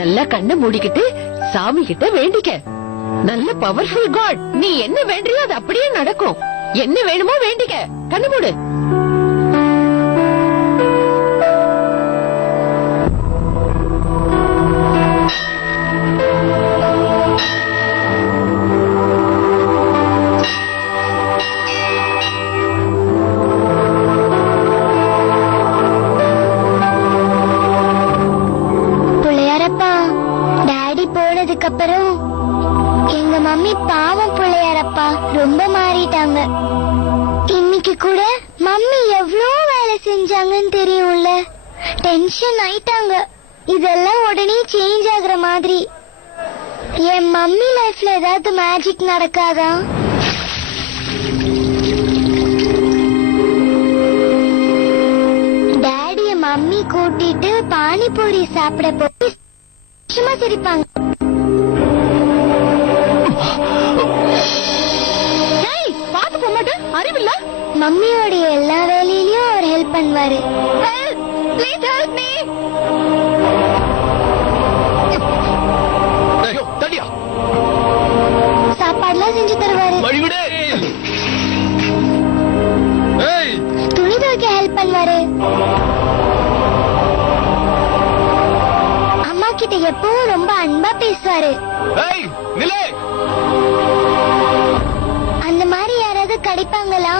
நல்லா கண்ணை மூடிக்கிட்டு சாமி கிட்ட வேண்டிக்க. நல்ல பவர்ஃபுல் காட், நீ என்ன வேண்டியோ அது அப்படியே நடக்கும். என்ன வேணுமோ வேண்டிக்க. கண்ணு மூடு. அப்புறம் எங்க மம்மி பாவம் பிள்ளையாரப்பா ரொம்ப மாறிட்டாங்க. இன்னைக்கு கூட மம்மி எவ்வளவு வேலை செஞ்சாங்கன்னு தெரியும்ல, டென்ஷன் ஆயிட்டாங்க. இதெல்லாம் உடனே சேஞ்ச் ஆகுற மாதிரி. என் மம்மி லைஃப்ல ஏதாவது மேஜிக் நடக்காதா? டாடிய மம்மி கூட்டிட்டு பானிபூரி சாப்பிட போய் சும்மா சிரிப்பாங்க. அறிவில்ல, மம்மியோட எல்லா வேலையிலயும் அவர் ஹெல்ப் பண்ணுவாரு. சாப்பாடுலாம் செஞ்சு தருவாரு. துணி துவைக்க ஹெல்ப் பண்ணுவாரு. அம்மா கிட்ட எப்பவும் ரொம்ப அன்பா பேசுவாரு. அந்த மாதிரி யாராவது கிடைப்பாங்களா?